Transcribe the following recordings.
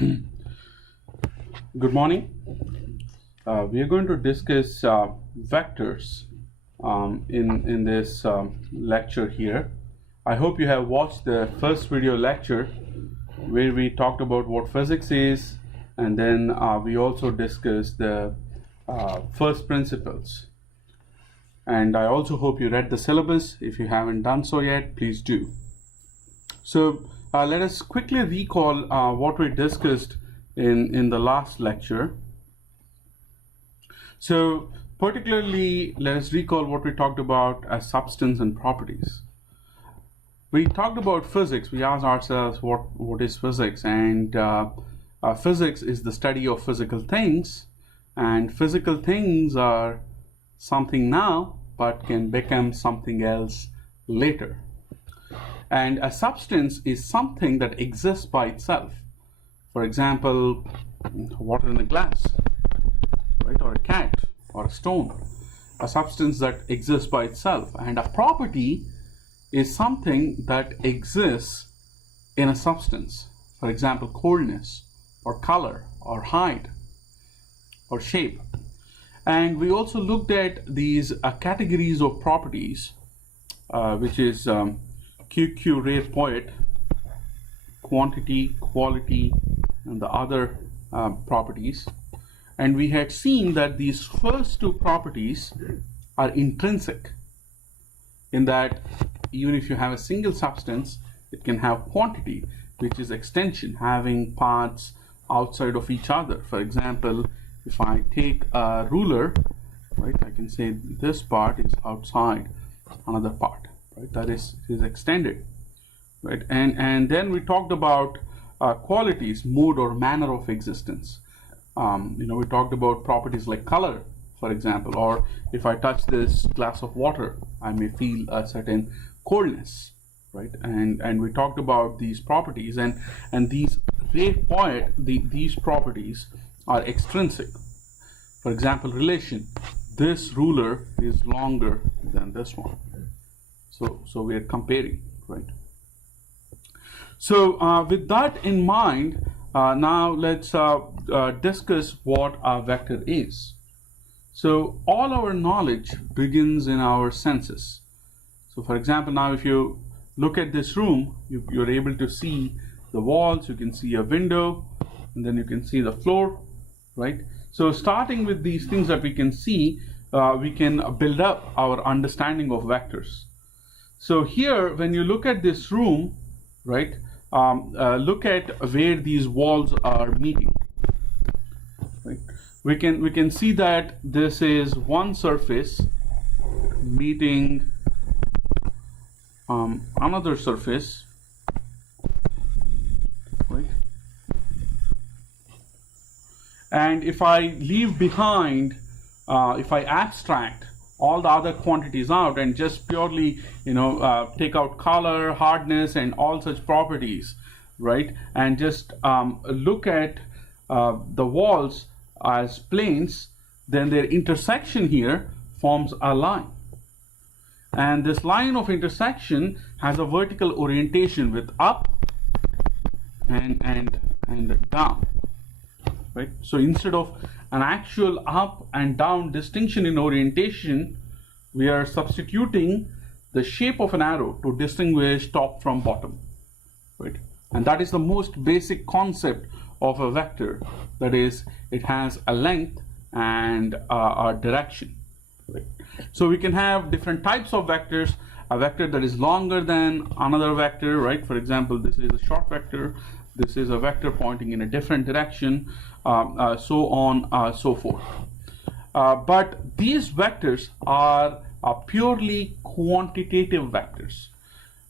Good morning. We are going to discuss vectors in this lecture here. I hope you have watched the first video lecture where we talked about what physics is, and then we also discussed the first principles. And I also hope you read the syllabus. If you haven't done so yet, please do. So let us quickly recall what we discussed in the last lecture. So particularly, let us recall what we talked about as substance and properties. We talked about physics. We asked ourselves what is physics, and physics is the study of physical things, and physical things are something now but can become something else later. And a substance is something that exists by itself. For example, water in a glass, right? Or a cat, or a stone. A substance that exists by itself. And a property is something that exists in a substance. For example, coldness, or color, or height, or shape. And we also looked at these categories of properties, which is QQ, rare poet, quantity, quality, and the other properties. And we had seen that these first two properties are intrinsic, in that even if you have a single substance, it can have quantity, which is extension, having parts outside of each other. For example, if I take a ruler, right, I can say this part is outside another part, right? That is extended, right? And then we talked about qualities, mood or manner of existence. We talked about properties like color, for example, or if I touch this glass of water, I may feel a certain coldness, right? And we talked about these properties, and these rare point, these properties are extrinsic. For example, relation. This ruler is longer than this one. So we are comparing, right? So with that in mind, now let's discuss what a vector is. So all our knowledge begins in our senses. So for example, now if you look at this room, you're able to see the walls, you can see a window, and then you can see the floor, right? So starting with these things that we can see, we can build up our understanding of vectors. So here, when you look at this room, right, look at where these walls are meeting. Right? We can see that this is one surface meeting another surface, right? And if I leave behind, if I abstract all the other quantities out and just purely, take out color, hardness, and all such properties, right? And just look at the walls as planes, then their intersection here forms a line. And this line of intersection has a vertical orientation with up and down, right? So instead of an actual up and down distinction in orientation, we are substituting the shape of an arrow to distinguish top from bottom, right? And that is the most basic concept of a vector. That is, it has a length and a direction, right? So we can have different types of vectors. A vector that is longer than another vector, right? For example, this is a short vector. This is a vector pointing in a different direction, so on, so forth. But these vectors are purely quantitative vectors.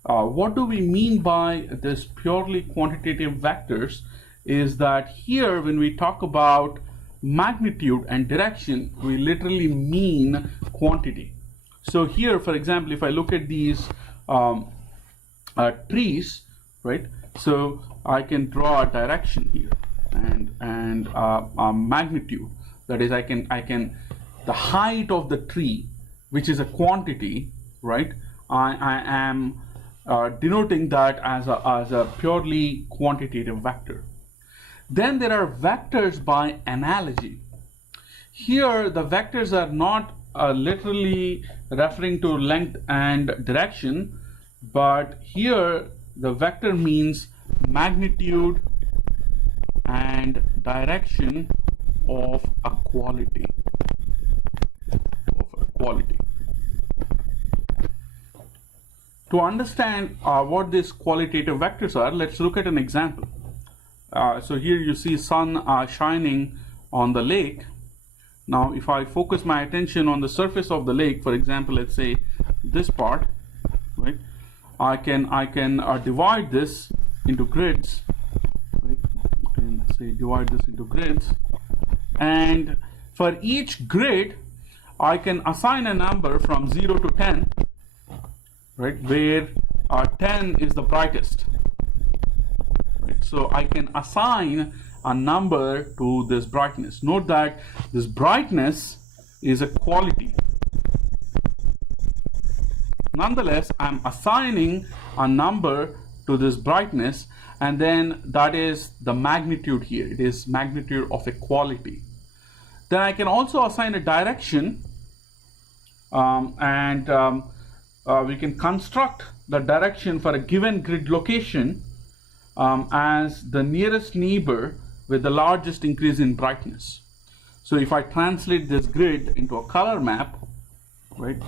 What do we mean by this purely quantitative vectors is that here, when we talk about magnitude and direction, we literally mean quantity. So here, for example, if I look at these trees, right? So I can draw a direction here and a magnitude. That is, I can the height of the tree, which is a quantity, right? I am denoting that as a purely quantitative vector. Then there are vectors by analogy. Here the vectors are not literally referring to length and direction, but here the vector means magnitude and direction of a quality. To understand what these qualitative vectors are, let's look at an example. So here you see sun shining on the lake. Now if I focus my attention on the surface of the lake, for example, let's say this part, right? I can divide this into grids, right? I can say divide this into grids, and for each grid I can assign a number from 0 to 10, right, where 10 is the brightest. Right? So I can assign a number to this brightness. Note that this brightness is a quality. Nonetheless, I'm assigning a number to this brightness, and then that is the magnitude here. It is magnitude of a quality. Then I can also assign a direction, we can construct the direction for a given grid location as the nearest neighbor with the largest increase in brightness. So if I translate this grid into a color map, right,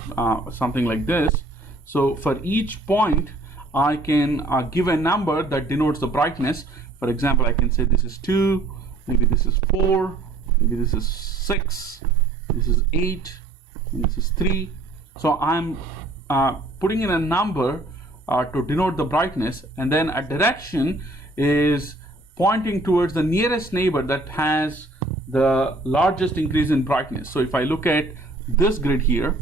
something like this, so for each point I can give a number that denotes the brightness. For example, I can say this is 2, maybe this is 4, maybe this is 6, this is 8, this is 3. So I'm putting in a number to denote the brightness, and then a direction is pointing towards the nearest neighbor that has the largest increase in brightness. So if I look at this grid here,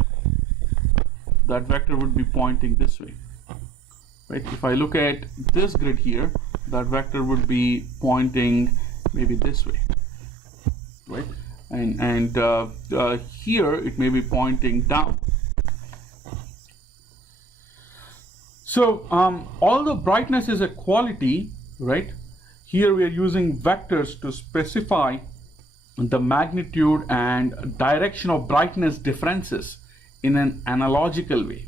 that vector would be pointing this way, right? If I look at this grid here, that vector would be pointing maybe this way, right? And here it may be pointing down. So although brightness is a quality, right, here we are using vectors to specify the magnitude and direction of brightness differences in an analogical way,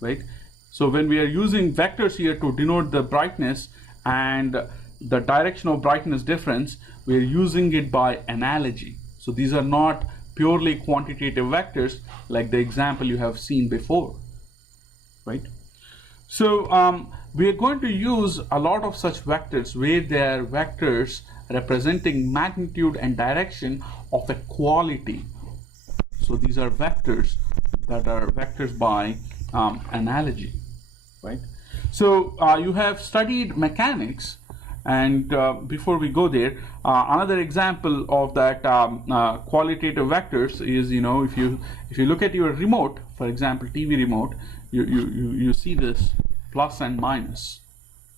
right? So when we are using vectors here to denote the brightness and the direction of brightness difference, we are using it by analogy. So these are not purely quantitative vectors like the example you have seen before, right? So we are going to use a lot of such vectors where they are vectors representing magnitude and direction of a quality. So these are vectors that are vectors by analogy, right? So you have studied mechanics, and before we go there, another example of that qualitative vectors is, you know, if you look at your remote, for example, TV remote, you see this plus and minus,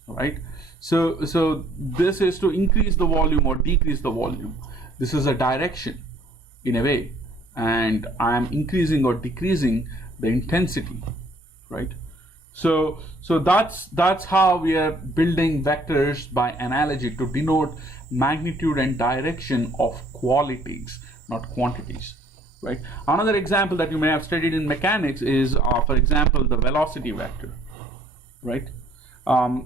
right? So this is to increase the volume or decrease the volume. This is a direction in a way, and I am increasing or decreasing the intensity, right? So that's how we are building vectors by analogy to denote magnitude and direction of qualities, not quantities, right? Another example that you may have studied in mechanics is, for example, the velocity vector, right?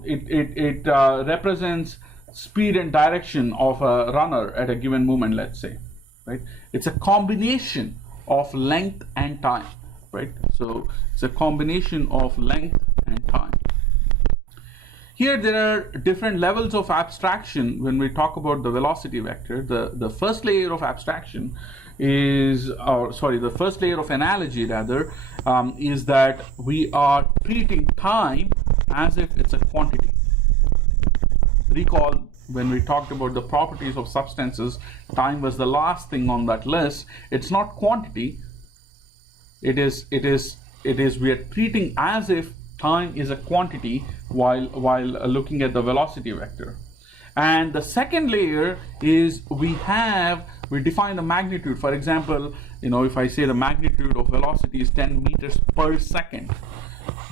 It represents speed and direction of a runner at a given moment, let's say, right? It's a combination of length and time, right? So it's a combination of length and time. Here there are different levels of abstraction when we talk about the velocity vector. The first layer of abstraction is, the first layer of analogy rather, is that we are treating time as if it's a quantity. Recall when we talked about the properties of substances, time was the last thing on that list. It's not quantity. It is we are treating as if time is a quantity while looking at the velocity vector. And the second layer is we define the magnitude. For example, you know, if I say the magnitude of velocity is 10 meters per second,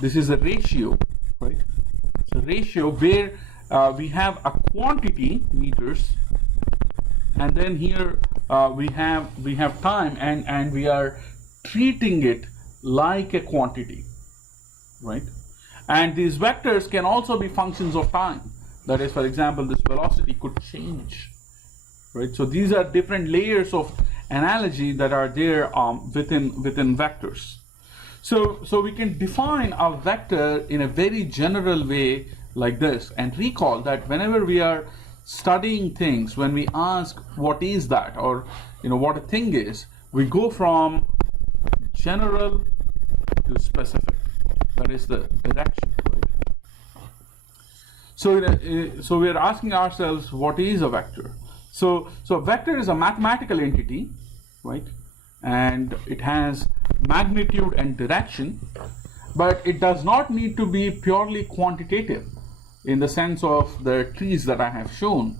this is a ratio, right? It's a ratio where we have a quantity, meters, and then here we have time, and we are treating it like a quantity, right? And these vectors can also be functions of time. That is, for example, this velocity could change, right? So these are different layers of analogy that are there within vectors. So we can define a vector in a very general way like this, and recall that whenever we are studying things, when we ask what is that, or what a thing is, we go from general to specific. That is the direction, right? So we are asking ourselves, what is a vector? So a vector is a mathematical entity, right? And it has magnitude and direction, but it does not need to be purely quantitative in the sense of the trees that I have shown,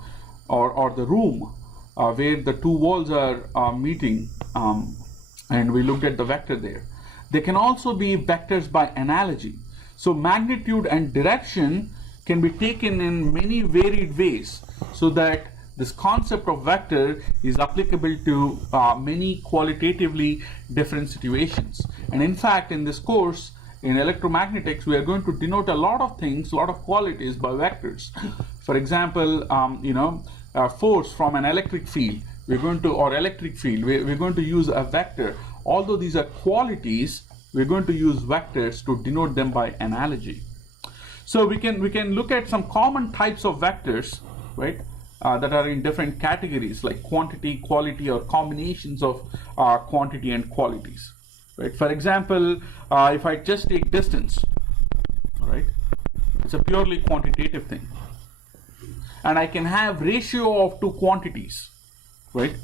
or the room where the two walls are meeting, and we looked at the vector there. They can also be vectors by analogy. So magnitude and direction can be taken in many varied ways, so that this concept of vector is applicable to many qualitatively different situations. And in fact, in this course, in electromagnetics, we are going to denote a lot of things, a lot of qualities by vectors. For example, force from an electric field, or electric field, we're going to use a vector. Although these are qualities, we're going to use vectors to denote them by analogy. So we can look at some common types of vectors, right, that are in different categories, like quantity, quality, or combinations of quantity and qualities. Right. For example, if I just take distance, right, it's a purely quantitative thing, and I can have ratio of two quantities, right?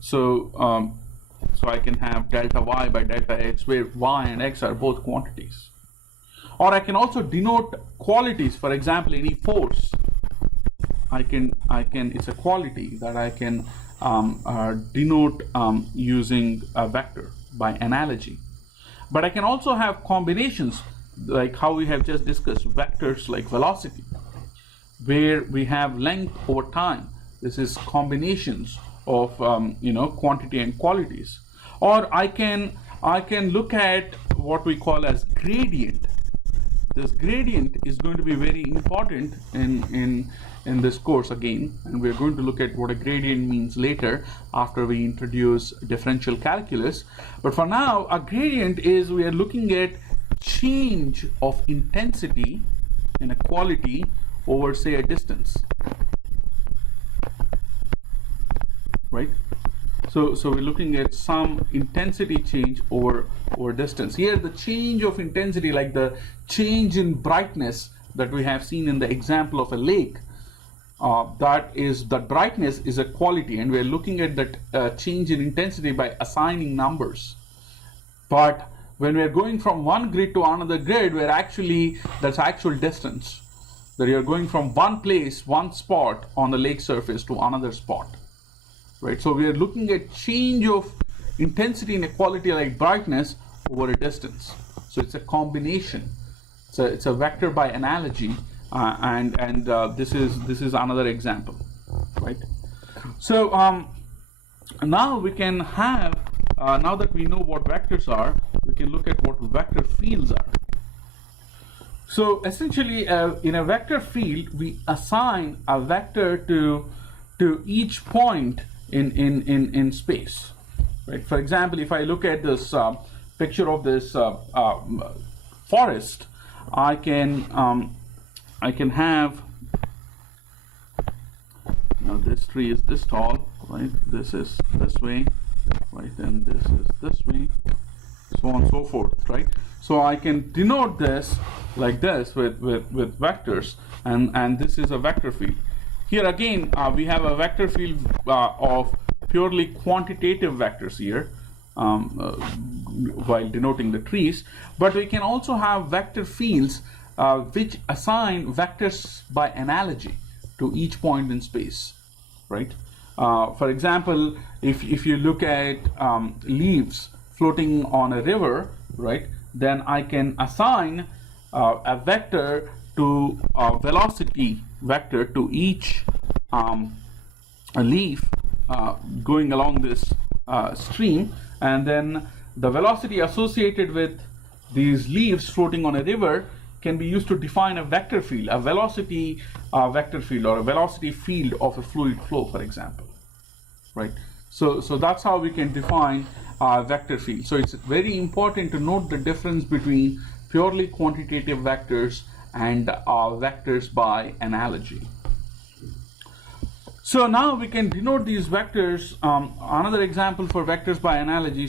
So I can have delta y by delta x, where y and x are both quantities. Or I can also denote qualities. For example, any force, it's a quality that I can denote using a vector by analogy. But I can also have combinations, like how we have just discussed, vectors like velocity, where we have length over time. This is combinations of quantity and qualities. Or I can look at what we call as gradient. This gradient is going to be very important in this course again, and we're going to look at what a gradient means later after we introduce differential calculus. But for now, a gradient is, we are looking at change of intensity in a quality over, say, a distance, right? So we're looking at some intensity change over distance. Here, the change of intensity, like the change in brightness that we have seen in the example of a lake, that brightness is a quality, and we're looking at that change in intensity by assigning numbers. But when we're going from one grid to another grid, that's actual distance, that you're going from one place, one spot on the lake surface to another spot. Right, so we are looking at change of intensity in a quality like brightness over a distance. So it's a combination. It's a vector by analogy, and this is another example, right? So now we can have, now that we know what vectors are, we can look at what vector fields are. So essentially, in a vector field, we assign a vector to each point in space, right? For example, if I look at this picture of this forest, I can have, this tree is this tall, right? This is this way, right? And this is this way, so on and so forth, right? So I can denote this like this with vectors, and this is a vector field. Here again, we have a vector field of purely quantitative vectors here, while denoting the trees. But we can also have vector fields which assign vectors by analogy to each point in space, right? For example, if you look at leaves floating on a river, right, then I can assign a vector to velocity vector to each a leaf going along this stream, and then the velocity associated with these leaves floating on a river can be used to define a vector field, a velocity vector field, or a velocity field of a fluid flow, for example, right? So that's how we can define vector field. So it's very important to note the difference between purely quantitative vectors and vectors by analogy. So now we can denote these vectors. Another example for vectors by analogy,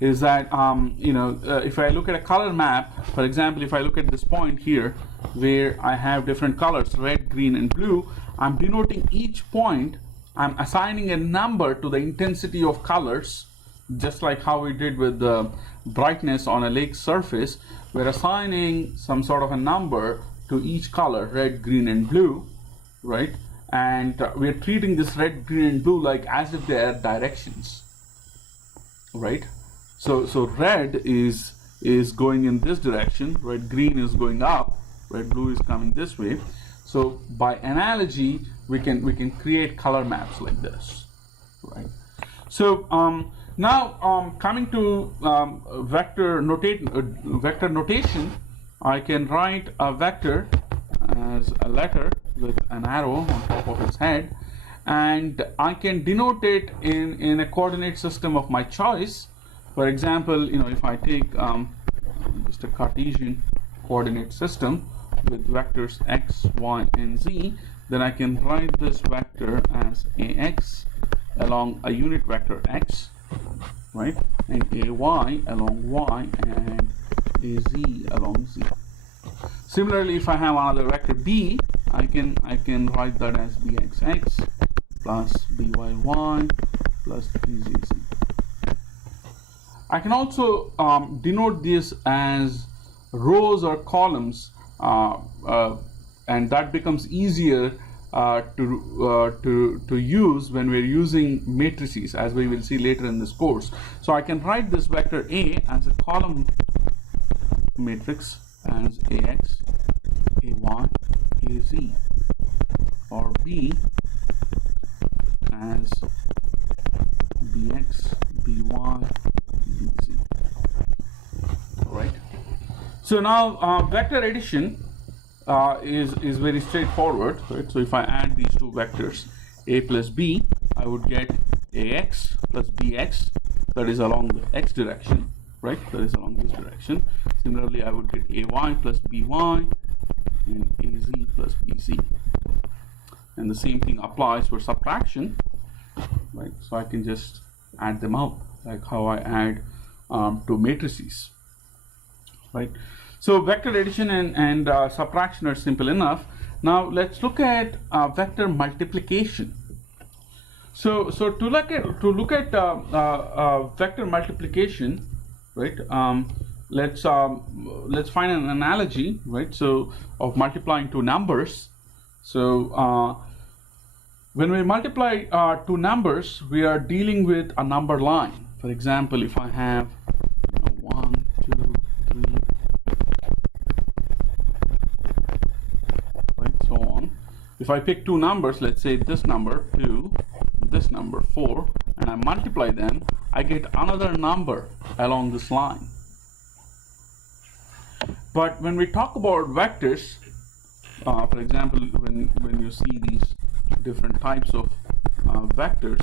is that if I look at a color map, for example, if I look at this point here where I have different colors, red, green, and blue, I'm denoting each point. I'm assigning a number to the intensity of colors, just like how we did with the brightness on a lake surface. We're assigning some sort of a number to each color, red, green, and blue, right? And we're treating this red, green, and blue like as if they are directions, right? So red is going in this direction, red, green is going up, red, blue is coming this way. So by analogy, we can create color maps like this, right? So now coming to vector notation, I can write a vector as a letter with an arrow on top of its head, and I can denote it in a coordinate system of my choice. For example, if I take just a Cartesian coordinate system with vectors x, y, and z, then I can write this vector as ax along a unit vector x, right, and ay along y, and az along z. Similarly, if I have another vector b, I can write that as bxx plus byy plus bzz. I can also denote this as rows or columns, and that becomes easier to use when we're using matrices, as we will see later in this course. So I can write this vector A as a column matrix as ax, ay, az, or B as bx, by, bz. All right. So now vector addition is very straightforward, right? So if I add these two vectors, a plus b, I would get ax plus bx, that is along the x direction, right? That is along this direction. Similarly, I would get ay plus by and az plus bc. And the same thing applies for subtraction, right? So I can just add them up, like how I add two matrices, right? So vector addition and subtraction are simple enough. Now let's look at vector multiplication. So to look at vector multiplication, right? Let's find an analogy, right? So of multiplying two numbers. So when we multiply two numbers, we are dealing with a number line. For example, if I have 1, 2, 3, right, so on. If I pick two numbers, let's say this number 2, this number 4, and I multiply them, I get another number along this line. But when we talk about vectors, for example, when you see these different types of vectors,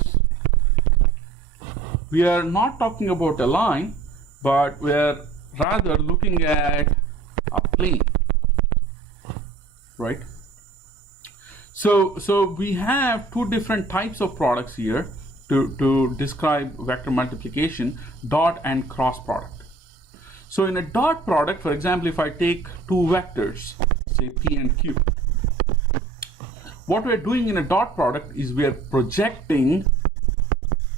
we are not talking about a line, but we are rather looking at a plane, right? So we have two different types of products here to describe vector multiplication: dot and cross product. So in a dot product, for example, if I take two vectors, say p and q, what we're doing in a dot product is we are projecting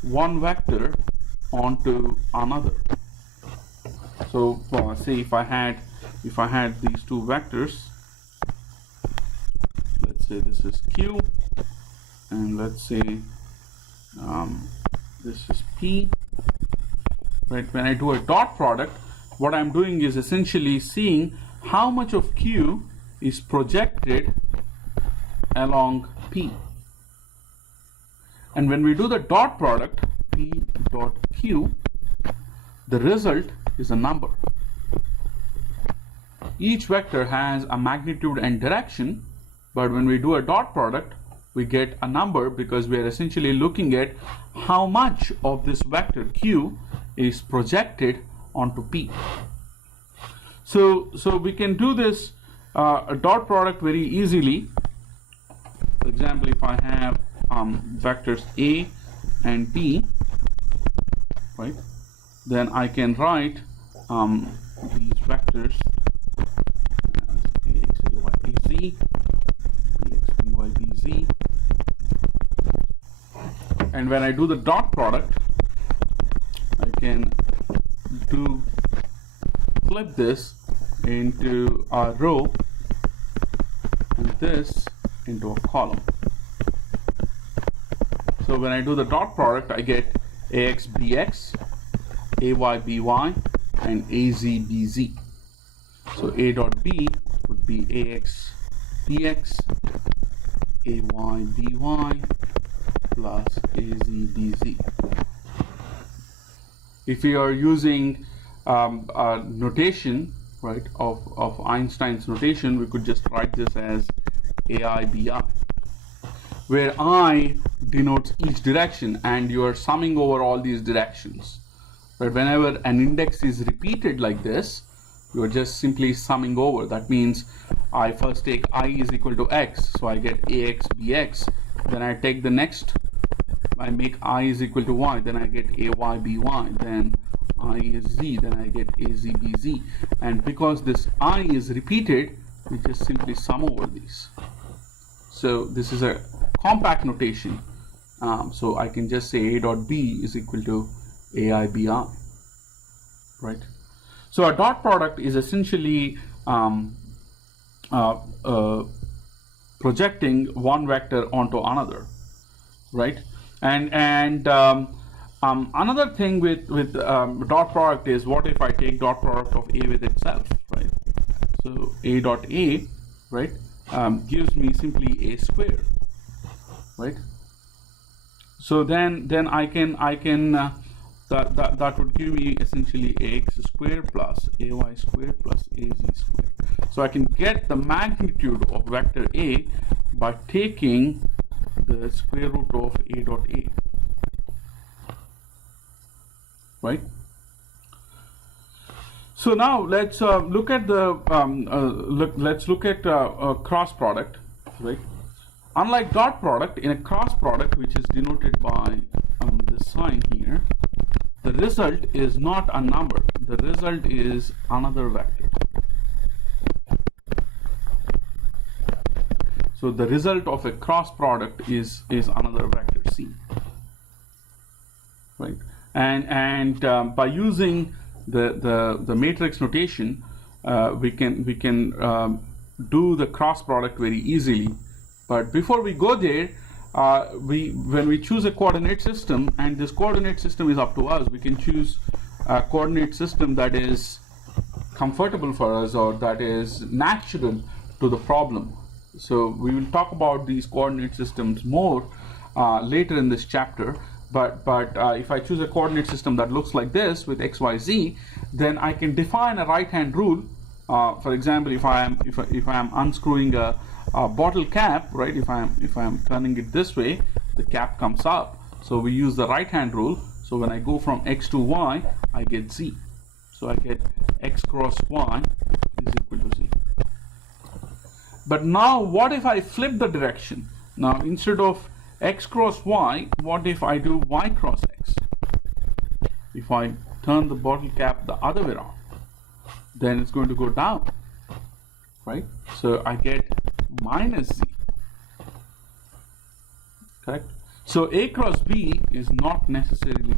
one vector onto another. So say if I had these two vectors, let's say this is q, and let's say this is p, right? When I do a dot product, what I'm doing is essentially seeing how much of q is projected along p. And when we do the dot product, P dot Q, the result is a number. Each vector has a magnitude and direction, but when we do a dot product, we get a number because we are essentially looking at how much of this vector Q is projected onto P. So we can do this a dot product very easily. For example, if I have vectors A and B, right, then I can write these vectors AX, AY, AZ, AX, BY, BZ. And when I do the dot product, I can flip this into a row and this into a column. So when I do the dot product, I get AX, BX, AY, BY, and AZ, BZ. So A dot B would be AX, BX, AY, BY, plus AZ, BZ. If we are using a notation, right, of Einstein's notation, we could just write this as AI, BI, where I denotes each direction and you are summing over all these directions. But whenever an index is repeated like this, you are just simply summing over. That means I first take I is equal to X, so I get AX, BX. Then I take the next, I make I is equal to Y, then I get AY, BY, then I is Z, then I get AZ, BZ. And because this I is repeated, we just simply sum over these. So this is a compact notation. So I can just say A dot B is equal to AI, BI, right? So a dot product is essentially projecting one vector onto another, right? And another thing with dot product is, what if I take dot product of A with itself, right? So A dot A, right, gives me simply A square, right? So then I can that would give me essentially AX square plus AY square plus AZ square. So I can get the magnitude of vector A by taking the square root of A dot A, right? So now let's look at the cross product, right? Unlike dot product, in a cross product, which is denoted by this sign here, the result is not a number. The result is another vector. So the result of a cross product is another vector C, right? And by using the matrix notation, we can do the cross product very easily. But before we go there, when we choose a coordinate system, and this coordinate system is up to us, we can choose a coordinate system that is comfortable for us or that is natural to the problem. So we will talk about these coordinate systems more later in this chapter. But if I choose a coordinate system that looks like this with x, y, z, then I can define a right-hand rule. For example, if I am unscrewing a bottle cap, right? If I am turning it this way, the cap comes up. So we use the right-hand rule. So when I go from x to y, I get z. So I get x cross y is equal to z. But now, what if I flip the direction? Now, instead of x cross y, what if I do y cross x? If I turn the bottle cap the other way around, then it's going to go down, right? So I get minus z, correct? So a cross b is not necessarily,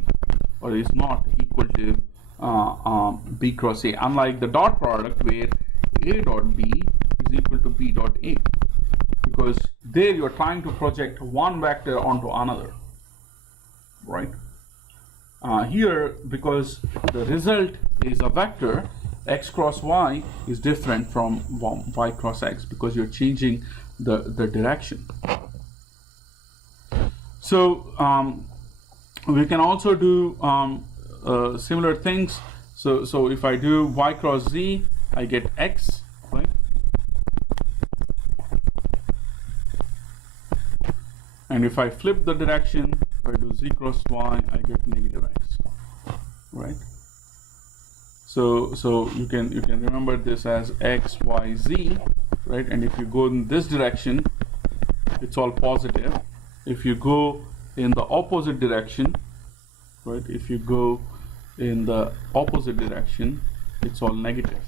or is not equal to b cross a, unlike the dot product where a dot b is equal to b dot a, because there you're trying to project one vector onto another, right? Here, because the result is a vector, x cross y is different from y cross x because you're changing the direction. So we can also do similar things. So if I do y cross z, I get x, right? And if I flip the direction, if I do z cross y, I get negative x, right? So you can remember this as x, y, z, right? And if you go in this direction, it's all positive. If you go in the opposite direction, right? If you go in the opposite direction, it's all negative,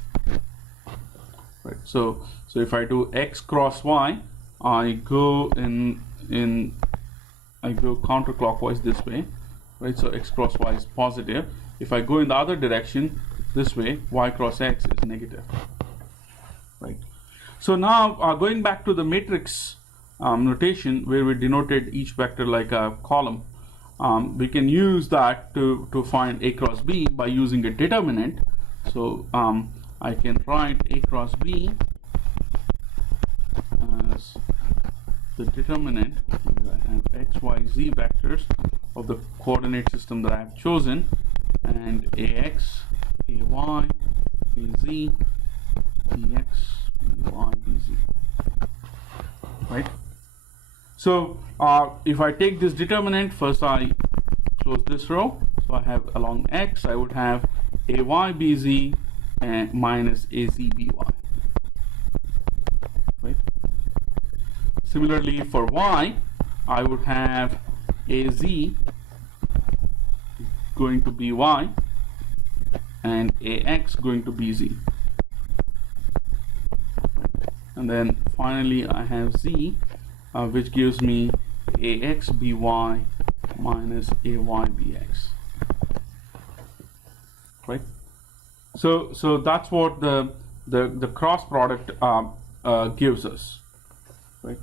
right? So if I do x cross y, I go I go counterclockwise this way, right? So x cross y is positive. If I go in the other direction, this way, y cross x is negative, right? So now going back to the matrix notation where we denoted each vector like a column, we can use that to find a cross b by using a determinant. So I can write a cross b as the determinant where I have x, y, z vectors of the coordinate system that I have chosen, and ax, ay, az, bx, by, bz, right? So if I take this determinant, first I close this row, so I have along x, I would have ay, bz and minus az, by, right? Similarly for y, I would have az going to by and ax going to bz, and then finally I have z, which gives me ax by minus ay bx, right? So that's what the cross product gives us, right?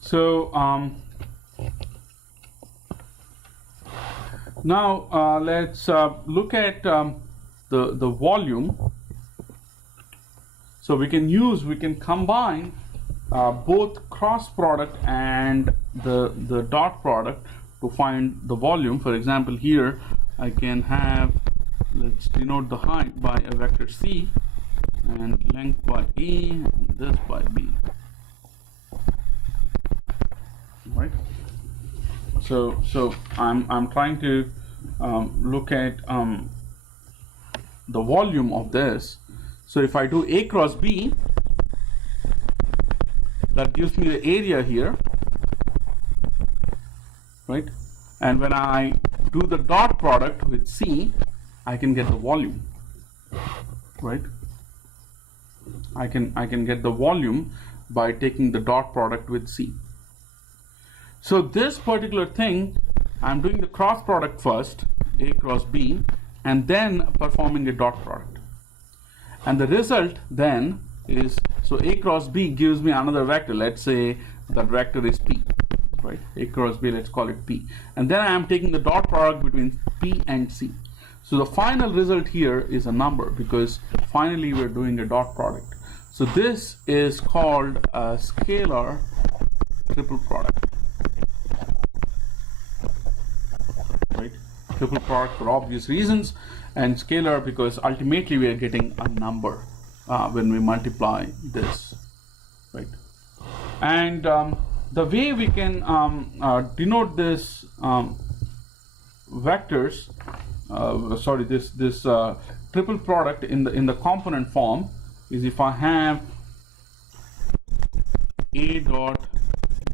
So now let's look at the volume. So we can combine both cross product and the dot product to find the volume. For example, here I can have, let's denote the height by a vector c and length by a and this by b, right? So I'm trying to look at the volume of this. So if I do a cross b, that gives me the area here, right? And when I do the dot product with c, I can get the volume, right? I can get the volume by taking the dot product with c. So this particular thing, I'm doing the cross product first, a cross b, and then performing a dot product. And the result then is, so a cross b gives me another vector. Let's say that vector is p, right? A cross b, let's call it p. And then I am taking the dot product between p and c. So the final result here is a number, because finally we're doing a dot product. So this is called a scalar triple product, right? Triple product for obvious reasons, and scalar because ultimately we are getting a number when we multiply this, right? And the way we can denote this vectors, this triple product in the component form is if I have a dot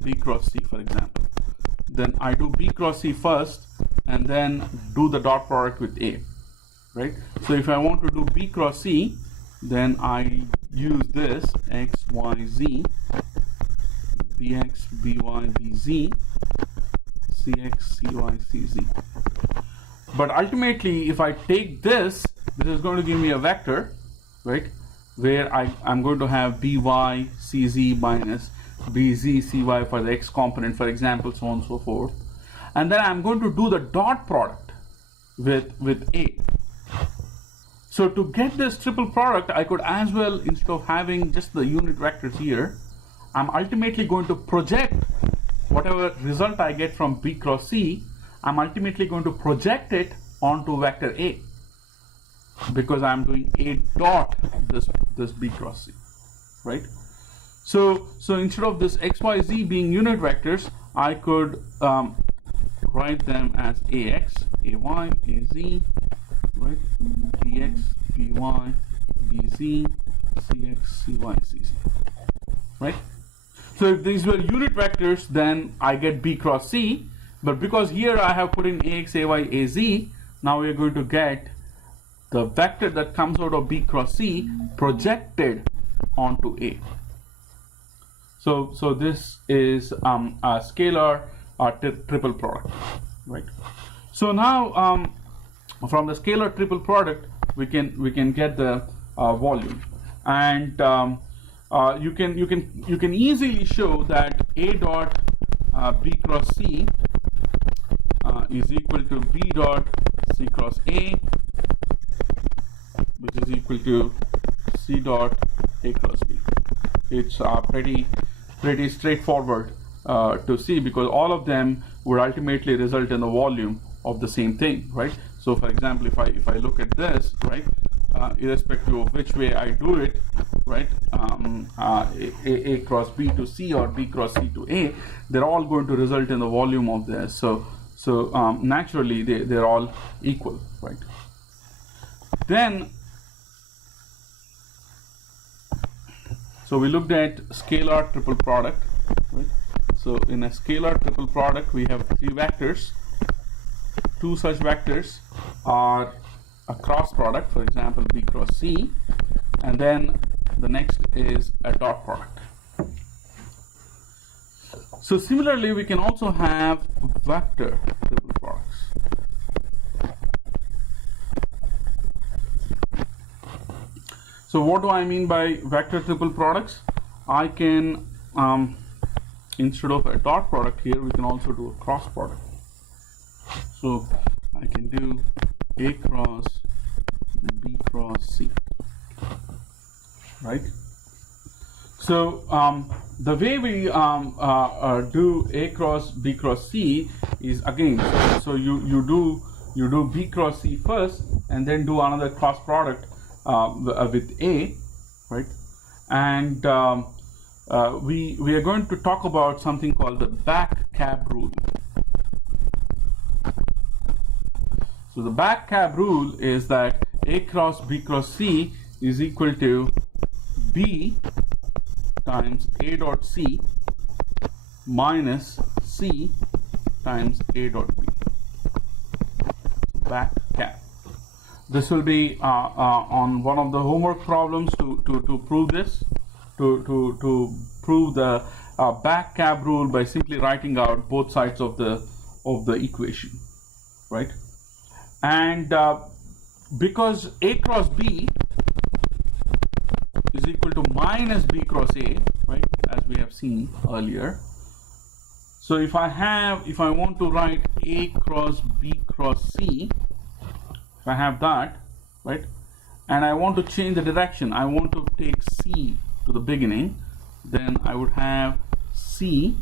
b cross c, for example, then I do b cross c first and then do the dot product with a, right? So if I want to do b cross c, then I use this x, y, z, bx, by, bz, cx, cy, cz. But ultimately, if I take this is going to give me a vector, right? Where I'm going to have by, cz minus bz, cy for the x component, for example, so on and so forth. And then I'm going to do the dot product with a. So to get this triple product, I could as well, instead of having just the unit vectors here, I'm ultimately going to project whatever result I get from B cross C, I'm ultimately going to project it onto vector A, because I'm doing A dot this B cross C, right? So instead of this x, y, z being unit vectors, I could write them as ax, ay, az, right? bx, by, bz, cx, cy, cz, right? So if these were unit vectors, then I get B cross C. But because here I have put in ax, ay, az, now we are going to get the vector that comes out of B cross C projected onto A. So this is a scalar triple product, right? So now from the scalar triple product, we can get the volume, and you can easily show that A dot B cross C is equal to B dot C cross A, which is equal to C dot A cross B. It's pretty straightforward to see, because all of them would ultimately result in the volume of the same thing, right? So for example, if I look at this, right, irrespective of which way I do it, right, A cross B to C or B cross C to A, they're all going to result in the volume of this. So naturally they're all equal, right? Then, so we looked at scalar triple product, right? So in a scalar triple product, we have three vectors. Two such vectors are a cross product, for example, B cross C, and then the next is a dot product. So similarly, we can also have vector triple products. So what do I mean by vector triple products? I can, instead of a dot product here, we can also do a cross product. So I can do A cross B cross C, right? So the way we do A cross B cross C is, again, so you do B cross C first, and then do another cross product with A, right? And we are going to talk about something called the back cab rule. So the back cab rule is that A cross B cross C is equal to B times A dot C minus C times A dot B. Back cab. This will be on one of the homework problems to prove this, to prove the back cab rule by simply writing out both sides of the equation, right? And because A cross B is equal to minus B cross A, right, as we have seen earlier. So if I want to write A cross B cross C, if I have that, right, and I want to change the direction, I want to take C to the beginning, then I would have C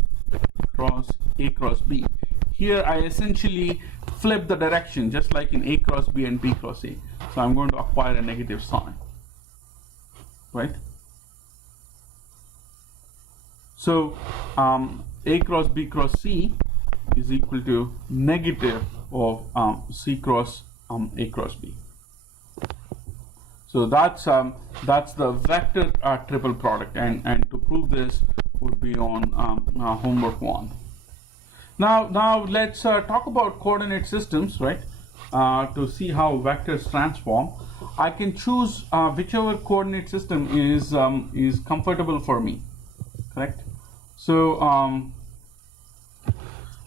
cross A cross B. Here I essentially flip the direction, just like in A cross B and B cross A. So I'm going to acquire a negative sign, right? So A cross B cross C is equal to negative of C cross A cross B. So that's the vector triple product, and to prove this would be on homework 1. Now let's talk about coordinate systems, right? To see how vectors transform. I can choose whichever coordinate system is comfortable for me, correct? So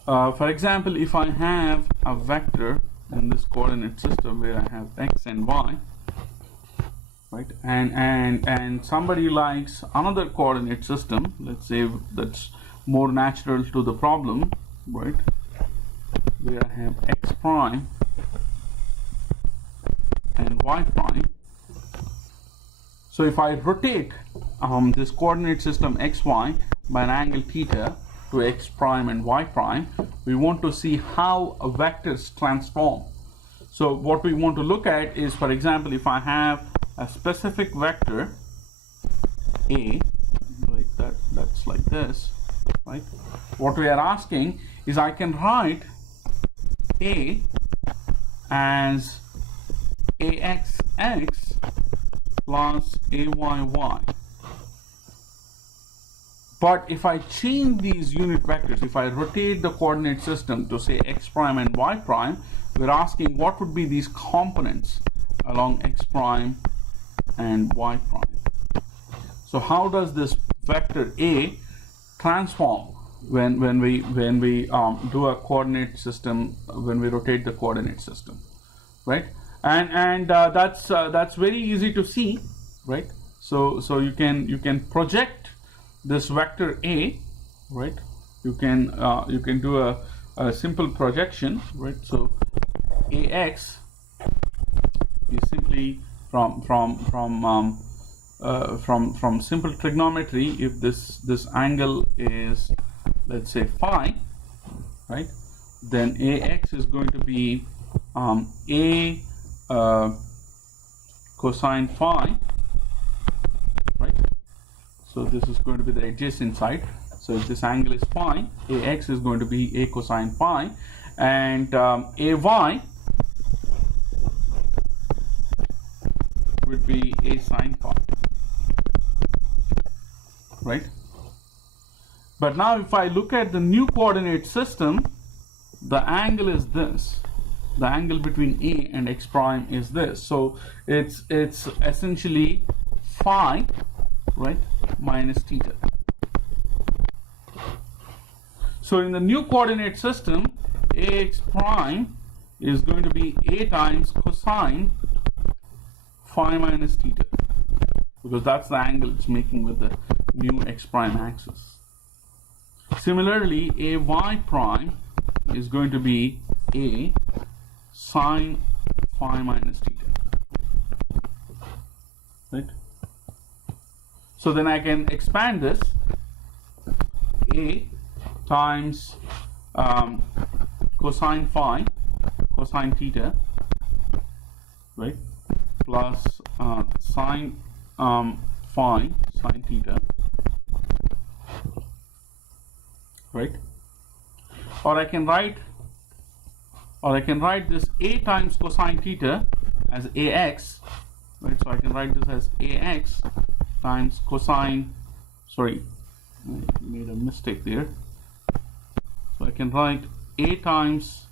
for example, if I have a vector in this coordinate system where I have x and y, right, and somebody likes another coordinate system, let's say that's more natural to the problem, right, where I have x prime and y prime. So if I rotate this coordinate system xy by an angle theta, to x prime and y prime, we want to see how vectors transform. So what we want to look at is, for example, if I have a specific vector A, right, that's like this, right? What we are asking is I can write A as AXX plus AYY. But if I change these unit vectors, if I rotate the coordinate system to say x prime and y prime, we're asking what would be these components along x prime and y prime. So how does this vector A transform when we do a coordinate system, when we rotate the coordinate system, right? And that's very easy to see, right? So you can project this vector A, right? You can do a simple projection, right? So AX is simply from simple trigonometry. If this angle is, let's say, phi, right, then AX is going to be A cosine phi, right? So this is going to be the adjacent side. So if this angle is phi, AX is going to be A cosine phi, and AY would be A sine phi, right? But now if I look at the new coordinate system, the angle is this. The angle between A and x prime is this. So it's essentially phi, right, minus theta. So in the new coordinate system, AX prime is going to be A times cosine phi minus theta, because that's the angle it's making with the new x prime axis. Similarly, AY prime is going to be A sine phi minus theta, right? So then I can expand this. A times cosine phi, cosine theta, right, plus sine phi, sine theta, right? Or I can write this A times cosine theta as AX, right? So I can write this as AX times cosine, sorry, I made a mistake there. So I can write A times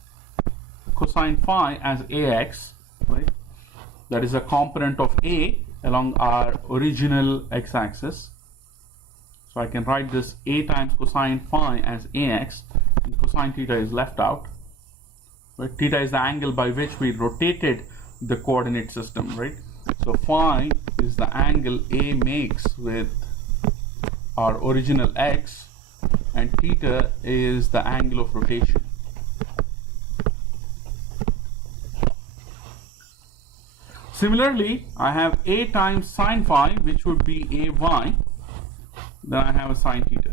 cosine phi as AX, right? That is a component of A along our original x-axis. So I can write this A times cosine phi as AX, and cosine theta is left out. Right? Theta is the angle by which we rotated the coordinate system, right? So phi is the angle A makes with our original x, and theta is the angle of rotation. Similarly, I have A times sine phi, which would be AY. Then I have a sine theta,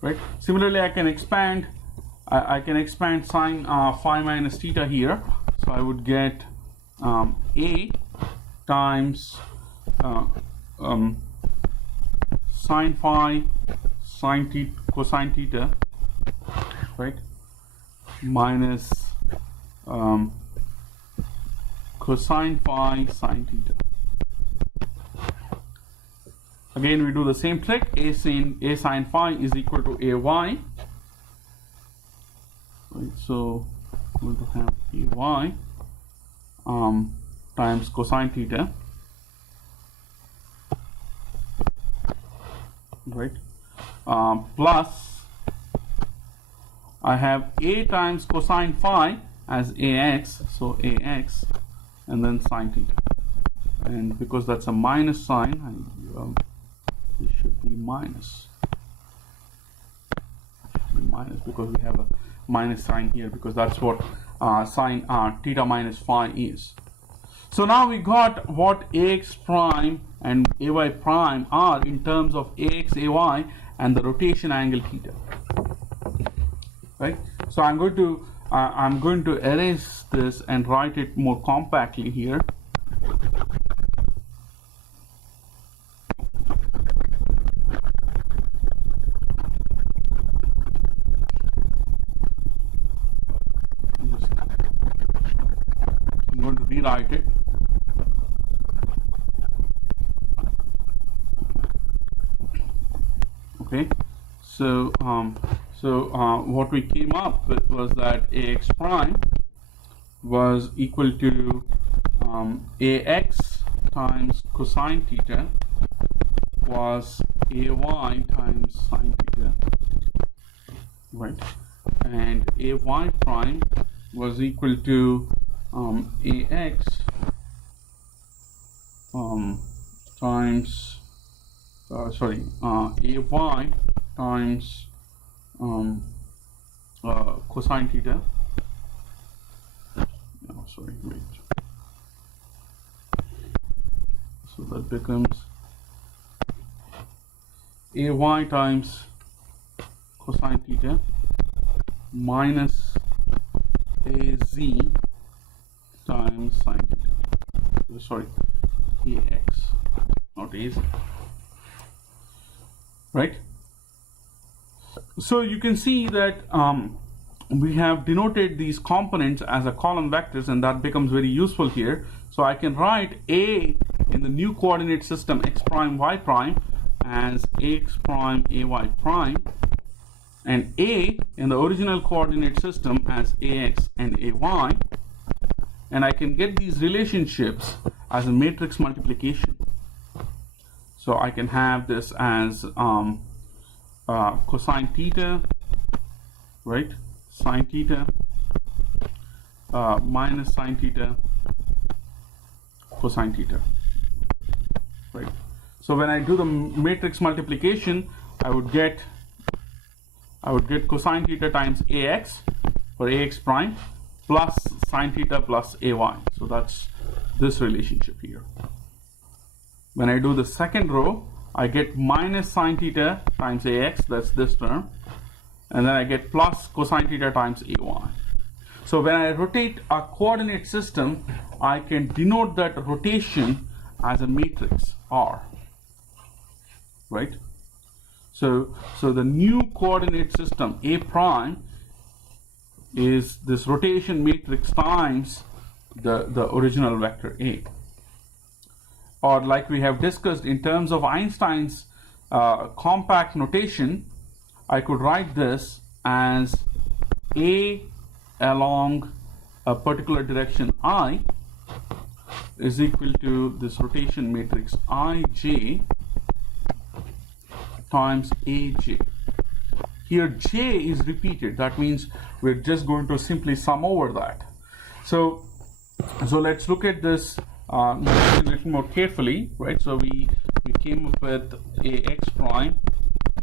right? Similarly, I can expand sine phi minus theta here. So I would get A times sine phi sine theta cosine theta, right, minus cosine phi sine theta. Again, we do the same trick. A sine phi is equal to AY. Right, so we're going to have AY times cosine theta, right, plus I have A times cosine phi as AX, so AX, and then sine theta. And because that's a minus sign, it should be minus. Because we have a minus sign here, because that's what sine theta minus phi is. So now we got what AX prime and AY prime are in terms of AX, AY, and the rotation angle theta. Right? So I'm going to erase this and write it more compactly here. I'm going to rewrite it. Okay, so what we came up with was that ax prime was equal to ax times cosine theta plus ay times sine theta, right? And ay prime was equal to ax times ay times cosine theta. No, sorry, wait. So that becomes ay times cosine theta minus az times sine theta. Sorry, ax, not az. Right? So you can see that we have denoted these components as a column vectors, and that becomes very useful here. So I can write A in the new coordinate system x prime y prime as ax prime ay prime, and A in the original coordinate system as ax and ay, and I can get these relationships as a matrix multiplication. So I can have this as cosine theta, right? Sine theta minus sine theta cosine theta, right? So when I do the matrix multiplication, I would get cosine theta times ax for ax prime plus sine theta plus ay. So that's this relationship here. When I do the second row, I get minus sine theta times ax, that's this term, and then I get plus cosine theta times ay. So when I rotate a coordinate system, I can denote that rotation as a matrix R, right? So the new coordinate system A prime is this rotation matrix times the original vector A. Or like we have discussed in terms of Einstein's compact notation, I could write this as A along a particular direction I is equal to this rotation matrix Ij times Aj. Here J is repeated. That means we're just going to simply sum over that. So let's look at this a little more carefully, right? So we came up with ax prime,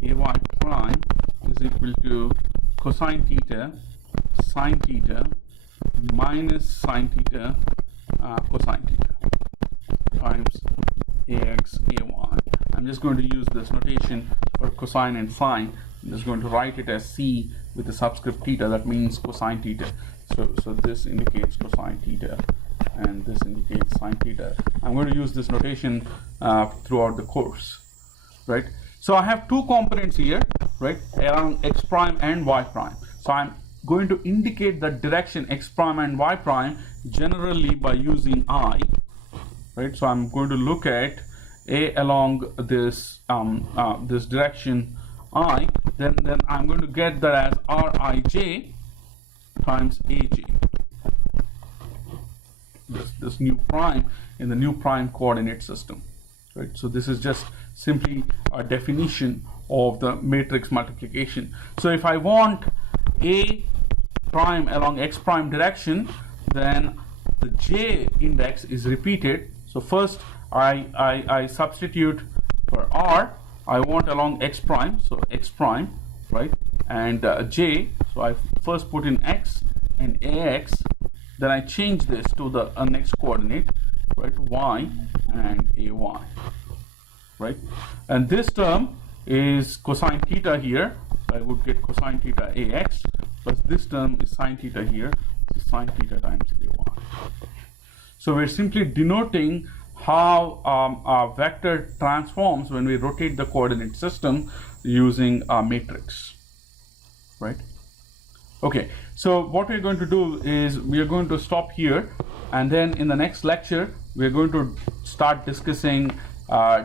ay prime is equal to cosine theta, sine theta minus sine theta cosine theta times ax ay. I'm just going to use this notation for cosine and sine. I'm just going to write it as c with the subscript theta. That means cosine theta. So this indicates cosine theta, and this indicates sine theta. I'm going to use this notation throughout the course, right? So I have two components here, right, around x prime and y prime. So I'm going to indicate the direction x prime and y prime generally by using I, right? So I'm going to look at A along this this direction I, then I'm going to get that as Rij times Aj. This new prime in the new prime coordinate system, right? So this is just simply a definition of the matrix multiplication. So if I want A prime along x prime direction, then the J index is repeated. So first I substitute for R. I want along x prime, so x prime, right, and J. So I first put in x and ax, then I change this to the next coordinate, right, y and ay, right, and this term is cosine theta here. So I would get cosine theta ax plus this term is sine theta here, so sine theta times a1. So we're simply denoting how a vector transforms when we rotate the coordinate system using a matrix, right? Okay, so what we're going to do is we are going to stop here, and then in the next lecture we're going to start discussing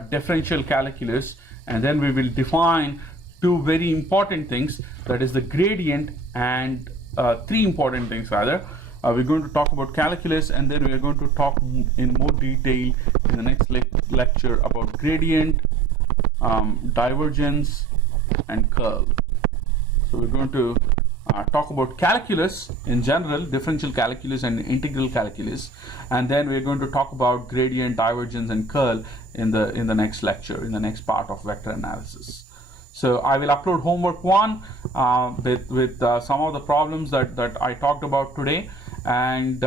differential calculus, and then we will define two very important things, that is the gradient, and three important things rather. We're going to talk about calculus, and then we're going to talk in more detail in the next lecture about gradient, divergence, and curl. So we're going to talk about calculus in general, differential calculus and integral calculus, and then we're going to talk about gradient, divergence, and curl in the next lecture, in the next part of vector analysis. So I will upload homework 1 with some of the problems that I talked about today, and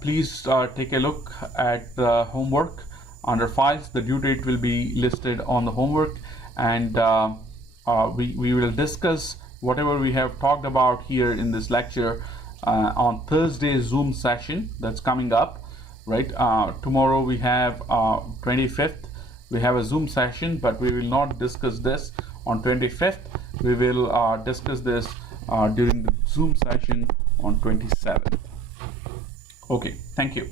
please take a look at the homework under PHYS. The due date will be listed on the homework, and we will discuss whatever we have talked about here in this lecture on Thursday's Zoom session that's coming up, right? Tomorrow we have 25th. We have a Zoom session, but we will not discuss this on 25th. We will discuss this during the Zoom session on 27th. Okay, thank you.